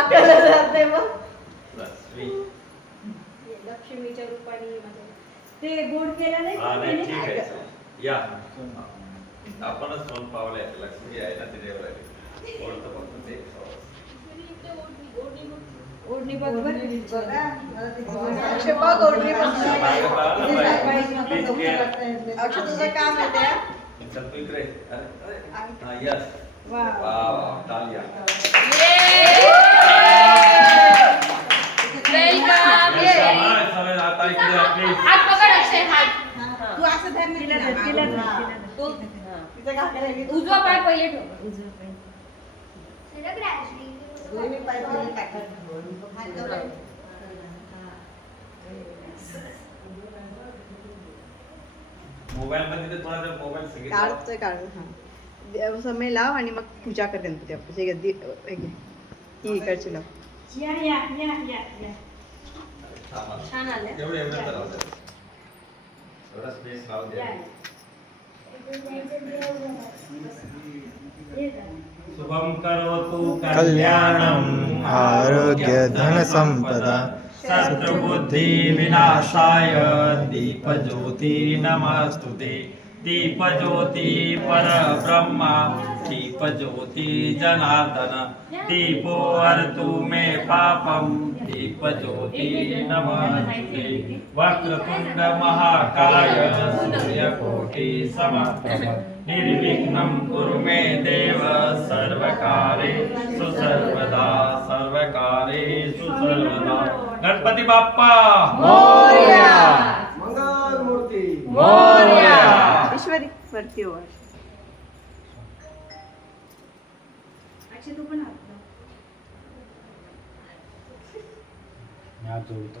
वाकलं जाते मग. लक्ष्मीच्या रूपाने ते गोड केलं नाही हा का नाही त्याने? ठीक आहे या आपणच फोन पावले लक्ष्मी आहे ना तिच्यावर आली ओळखतं फक्त ते ओढणी बघ बरं. अक्षय बघ ओढणी बघ. प्लीज केअर अक्षय तुझं काम आहे त्या. चल तू इकडे हा यस वा. वा वा तालिया सगळे आता इकडे प्लीज हात पकड अक्षय हात. तू असं धर तिला धर, तिला धर, तिला धर. तिचं घागरा घे. उजवा पाय पहिले ठेव. उजवा पाय. दोन्ही पाय पहिले टाका. हात वर. मोबाईल मध्ये तर थोडा मोबाईल सगळे काढतोय काढ हा समय लाव आणि मग पूजा कर गणपती बाप्पाची. ही इकडची लाव. या या या या या. छान आले. एवढं तर राहू दे थोडा स्पेस राहू दे शुभम करोतु कल्याणम् आरोग्य धन संपदा शत्रुबुद्धि विनाशाय दीपज्योति नमस्तुते दीपज्योति परब्रह्मा दीपज्योति जनार्दन दीपो हरतु मे पापम दीपज्योति नमस्तुते वक्रतुंड महाकाय सूर्यकोटि समप्रभ निर्विघ्नं कुरु मे देव सर्वकारेषु सर्वदा सर्वकारेषु सर्वदा गणपती बाप्पा मोरया. मंगल मूर्ती मोरया. ईश्वरी वरती वर. अक्षय तू पण हात लाव. या जोडतो.